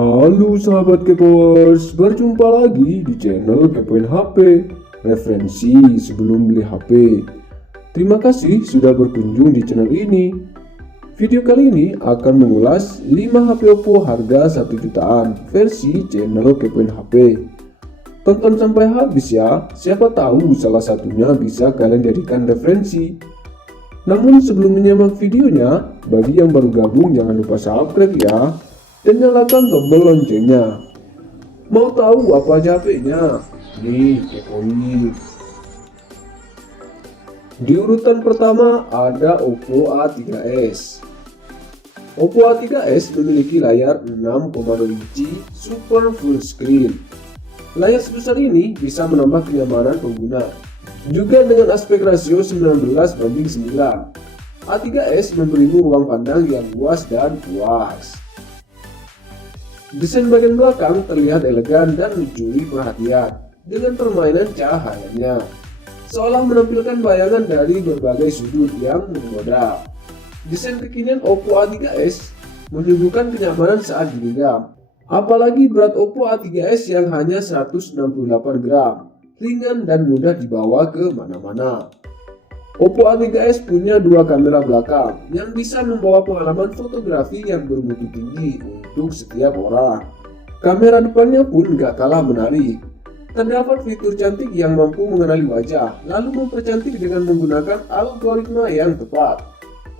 Halo sahabat Kepers, berjumpa lagi di channel Kepoin HP, referensi sebelum beli HP. Terima kasih sudah berkunjung di channel ini. Video kali ini akan mengulas 5 HP Oppo harga 1 jutaan versi channel Kepoin HP. Tonton sampai habis ya, siapa tahu salah satunya bisa kalian jadikan referensi. Namun sebelum menyimak videonya, bagi yang baru gabung jangan lupa subscribe ya, dan nyalakan tombol loncengnya. Mau tahu apa aja HP-nya? Nih, kepoin. Di urutan pertama ada Oppo A3s. Oppo A3s memiliki layar 6,2 inci Super Full Screen. Layar sebesar ini bisa menambah kenyamanan pengguna. Juga dengan aspek rasio 19:9, A3s memberimu ruang pandang yang luas dan puas. Desain bagian belakang terlihat elegan dan mencuri perhatian dengan permainan cahayanya, seolah menampilkan bayangan dari berbagai sudut yang menggoda. Desain kekinian Oppo A3s menunjukkan kenyamanan saat digenggam, apalagi berat Oppo A3s yang hanya 168 gram, ringan dan mudah dibawa ke mana-mana. Oppo A3s punya dua kamera belakang yang bisa membawa pengalaman fotografi yang bermutu tinggi untuk setiap orang. Kamera depannya pun gak kalah menarik. Terdapat fitur cantik yang mampu mengenali wajah, lalu mempercantik dengan menggunakan algoritma yang tepat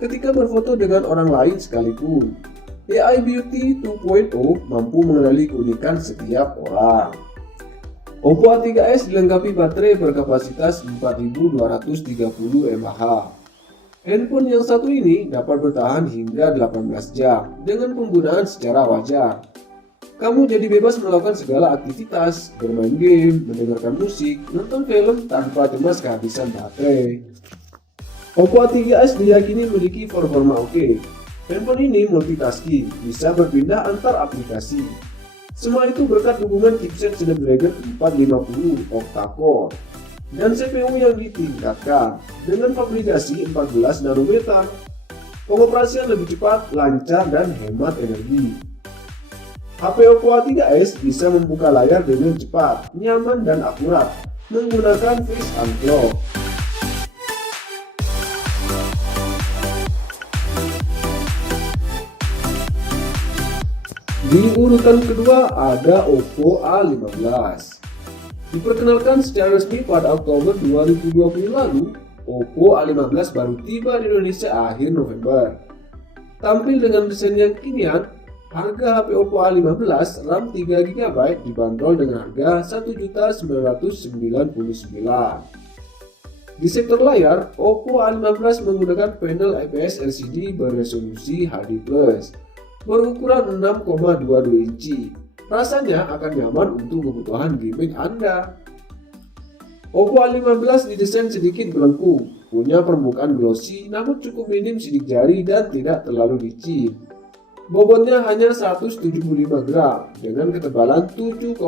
ketika berfoto dengan orang lain sekalipun. AI Beauty 2.0 mampu mengenali keunikan setiap orang. Oppo A3s dilengkapi baterai berkapasitas 4230 mAh. Handphone yang satu ini dapat bertahan hingga 18 jam dengan penggunaan secara wajar. Kamu jadi bebas melakukan segala aktivitas, bermain game, mendengarkan musik, nonton film tanpa cemas kehabisan baterai. Oppo A3s diyakini memiliki performa oke. Handphone ini multitasking, bisa berpindah antar aplikasi. Semua itu berkat dukungan chipset Snapdragon 450 octa-core dan CPU yang ditingkatkan dengan fabrikasi 14 nanometer. Pengoperasian lebih cepat, lancar, dan hemat energi. HP Oppo A3s bisa membuka layar dengan cepat, nyaman, dan akurat menggunakan Face Unlock. Di urutan kedua ada Oppo A15. Diperkenalkan secara resmi pada Oktober 2020 lalu, Oppo A15 baru tiba di Indonesia akhir November. Tampil dengan desain yang kekinian, harga HP Oppo A15 RAM 3GB dibanderol dengan harga Rp1.999. Di sektor layar, Oppo A15 menggunakan panel IPS LCD beresolusi HD+, berukuran 6,22 inci. Rasanya akan nyaman untuk kebutuhan gaming Anda. Oppo A15 didesain sedikit melengkung, punya permukaan glossy namun cukup minim sidik jari dan tidak terlalu licin. Bobotnya hanya 175 gram dengan ketebalan 7,9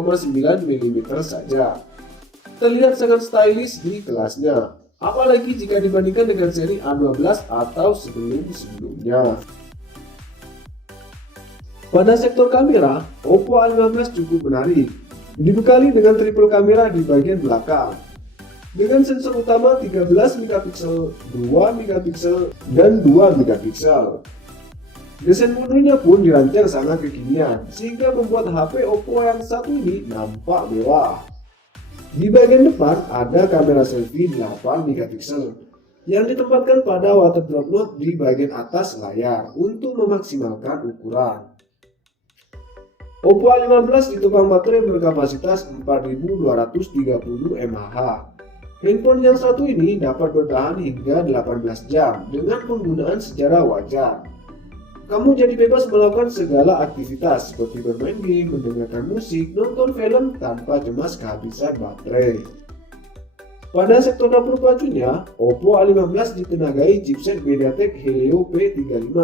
mm saja. Terlihat sangat stylish di kelasnya, apalagi jika dibandingkan dengan seri A12 atau sebelum-sebelumnya. Pada sektor kamera, Oppo A15 cukup menarik, dibekali dengan triple kamera di bagian belakang, dengan sensor utama 13 MP, 2 MP, dan 2 MP. Desain modelnya pun dirancang sangat kekinian, sehingga membuat HP Oppo yang satu ini nampak mewah. Di bagian depan ada kamera selfie 8 MP yang ditempatkan pada water drop mode di bagian atas layar untuk memaksimalkan ukuran. Oppo A15 ditopang baterai berkapasitas 4230 mAh. Handphone yang satu ini dapat bertahan hingga 18 jam dengan penggunaan secara wajar. Kamu jadi bebas melakukan segala aktivitas seperti bermain game, mendengarkan musik, nonton film tanpa cemas kehabisan baterai. Pada sektor dapur pacunya, Oppo A15 ditenagai chipset MediaTek Helio P35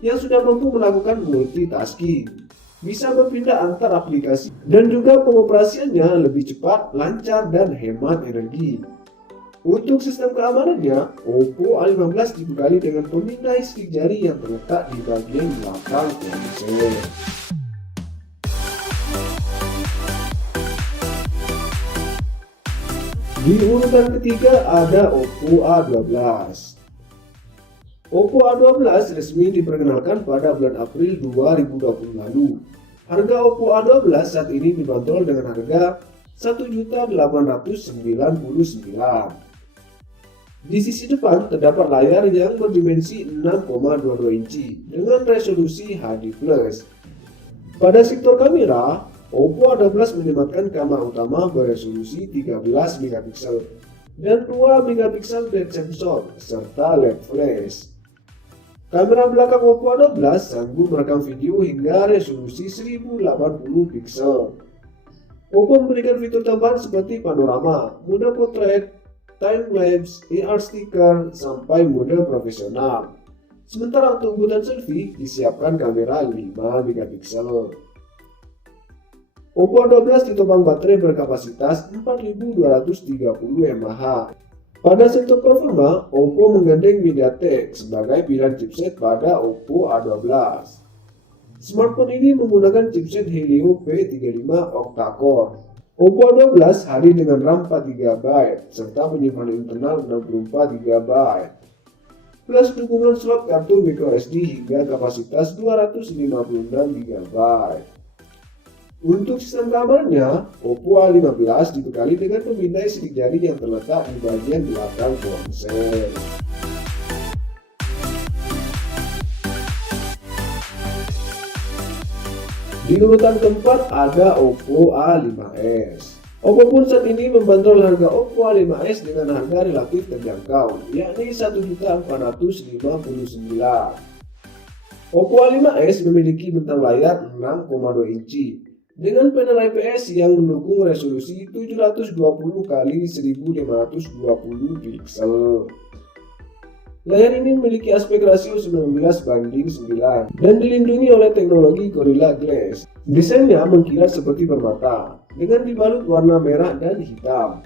yang sudah mampu melakukan multitasking, bisa berpindah antar aplikasi, dan juga pengoperasiannya lebih cepat, lancar, dan hemat energi. Untuk sistem keamanannya, Oppo A15 dibekali dengan pemindai sidik jari yang terletak di bagian belakang ponsel. Di urutan ketiga ada Oppo A12. Oppo A12 resmi diperkenalkan pada bulan April 2020 lalu. Harga Oppo A12 saat ini dibanderol dengan harga Rp1.899.000. Di sisi depan terdapat layar yang berdimensi 6,22 inci dengan resolusi HD+. Pada sektor kamera, Oppo A12 menyempatkan kamera utama beresolusi 13 megapiksel dan 2 megapiksel depth sensor serta LED flash. Kamera belakang Oppo A12 sanggup merekam video hingga resolusi 1080 piksel. Oppo memberikan fitur tambahan seperti panorama, mode portrait, time-lapse, AR sticker, sampai mode profesional. Sementara untuk kebutuhan selfie disiapkan kamera 5 megapiksel. Oppo A12 ditopang baterai berkapasitas 4230 mAh. Pada sektor performa, Oppo menggandeng MediaTek sebagai pilihan chipset pada Oppo A12. Smartphone ini menggunakan chipset Helio P35 octa-core. Oppo A12 hadir dengan RAM 4GB serta penyimpanan internal 64GB plus dukungan slot kartu microSD hingga kapasitas 256GB. Untuk sistem keamanannya, Oppo A15 dibekali dengan pemindai sidik jari yang terletak di bagian belakang ponsel. Di urutan keempat ada Oppo A5s. Oppo pun saat ini membandrol harga Oppo A5s dengan harga relatif terjangkau, yakni Rp1.459.000. Oppo A5s memiliki bentang layar 6,2 inci dengan panel IPS yang mendukung resolusi 720 x 1520 piksel. Layar ini memiliki aspek rasio 19:9 dan dilindungi oleh teknologi Gorilla Glass. Desainnya mengkilat seperti permata dengan dibalut warna merah dan hitam.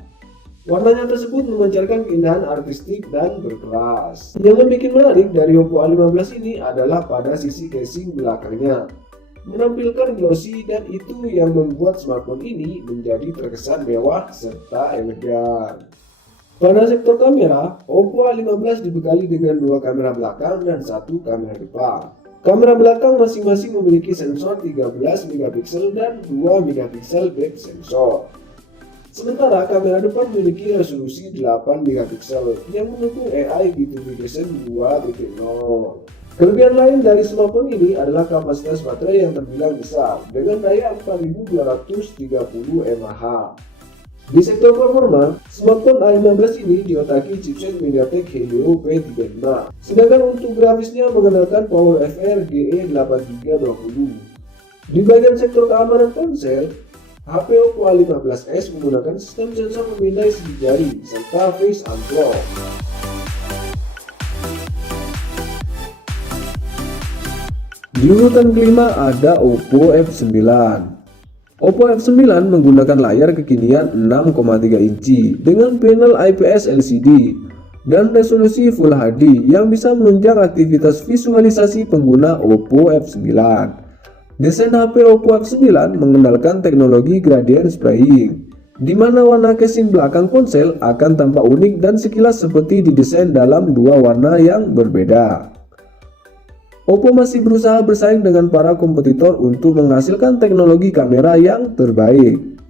Warnanya tersebut memancarkan keindahan artistik dan berkelas. Yang membuat menarik dari Oppo A15 ini adalah pada sisi casing belakangnya, menampilkan glossy, dan itu yang membuat smartphone ini menjadi terkesan mewah serta elegan. Pada sektor kamera, Oppo A15 dibekali dengan 2 kamera belakang dan 1 kamera depan. Kamera belakang masing-masing memiliki sensor 13 megapiksel dan 2 megapiksel depth sensor. Sementara kamera depan memiliki resolusi 8 megapiksel yang mendukung AI Beautification 2.0. Kelebihan lain dari smartphone ini adalah kapasitas baterai yang terbilang besar dengan daya 4230 mAh. Di sektor performa, smartphone A15 ini diotaki chipset MediaTek Helio P35. Sedangkan untuk grafisnya mengandalkan PowerFR GE8320. Di bagian sektor keamanan ponsel, HP Oppo A15s menggunakan sistem sensor pemindai sidik jari serta Face Unlock. Di urutan kelima ada Oppo F9. Oppo F9 menggunakan layar kekinian 6,3 inci dengan panel IPS LCD dan resolusi Full HD yang bisa menunjang aktivitas visualisasi pengguna Oppo F9. Desain HP Oppo F9 mengandalkan teknologi gradient spraying, di mana warna casing belakang ponsel akan tampak unik dan sekilas seperti didesain dalam dua warna yang berbeda. Oppo masih berusaha bersaing dengan para kompetitor untuk menghasilkan teknologi kamera yang terbaik.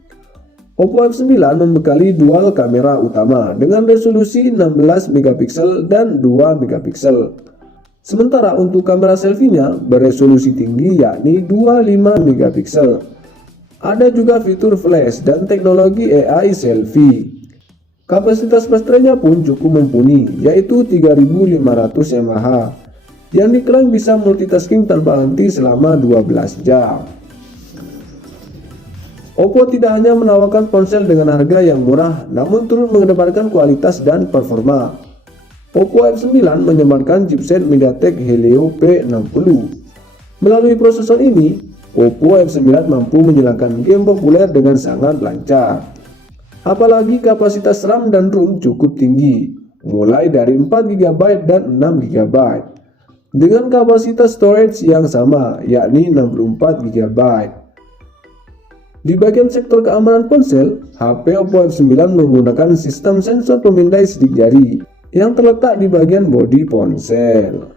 Oppo F9 membekali dual kamera utama dengan resolusi 16 megapiksel dan 2 megapiksel. Sementara untuk kamera selfie-nya beresolusi tinggi yakni 25 megapiksel. Ada juga fitur flash dan teknologi AI selfie. Kapasitas baterainya pun cukup mumpuni, yaitu 3500 mAh. Yang diklaim bisa multitasking tanpa henti selama 12 jam. Oppo tidak hanya menawarkan ponsel dengan harga yang murah, namun turut mengedepankan kualitas dan performa. Oppo F9 menyempatkan chipset MediaTek Helio P60. Melalui prosesor ini, Oppo F9 mampu menjalankan game populer dengan sangat lancar. Apalagi kapasitas RAM dan ROM cukup tinggi, mulai dari 4GB dan 6GB. Dengan kapasitas storage yang sama, yakni 64GB. Di bagian sektor keamanan ponsel, HP Oppo F9 menggunakan sistem sensor pemindai sidik jari yang terletak di bagian bodi ponsel.